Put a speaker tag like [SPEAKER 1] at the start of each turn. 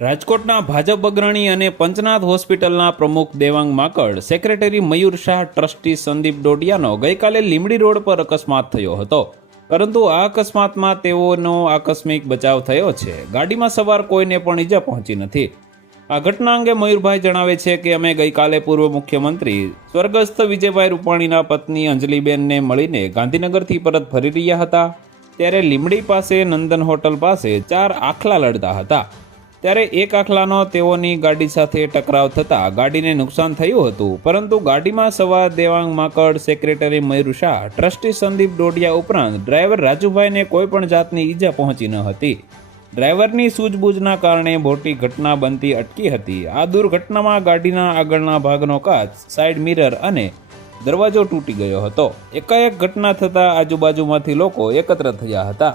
[SPEAKER 1] રાજકોટના ભાજપ અગ્રણી અને પંચનાથ હોસ્પિટલના પ્રમુખ દેવાંગ માકડ, સેક્રેટરી મયુર શાહ, ટ્રસ્ટી સંદીપ ડોડિયાનો ગઈકાલે લીમડી રોડ પર અકસ્માત થયો હતો. પરંતુ આ અકસ્માતમાં તેઓનો આકસ્મિક બચાવ થયો છે. ગાડીમાં સવાર કોઈને પણ ઈજા પહોંચી નથી. આ ઘટના અંગે મયુરભાઈ જણાવે છે કે અમે ગઈકાલે પૂર્વ મુખ્યમંત્રી સ્વર્ગસ્થ વિજયભાઈ રૂપાણીના પત્ની અંજલિબેનને મળીને ગાંધીનગરથી પરત ફરી રહ્યા હતા. ત્યારે લીમડી પાસે નંદન હોટલ પાસે ચાર આખલા લડતા હતા. ત્યારે એક આખલાનો તેઓની ગાડી સાથે ટકરાવ થતાં ગાડીને નુકસાન થયું હતું. પરંતુ ગાડીમાં સવાર દેવાંગ માકડ, સેક્રેટરી મયુર શાહ ટ્રસ્ટી સંદીપ ડોડિયા ઉપરાંત ડ્રાઈવર રાજુભાઈને કોઈ પણ જાતની ઈજા પહોંચી ન હતી. ડ્રાઈવરની સૂઝબૂઝના કારણે મોટી ઘટના બનતી અટકી હતી. આ દુર્ઘટનામાં ગાડીના આગળના ભાગનો કાચ, સાઈડ મિરર અને દરવાજો તૂટી ગયો હતો. એકાએક ઘટના થતાં આજુબાજુમાંથી લોકો એકત્ર થયા હતા.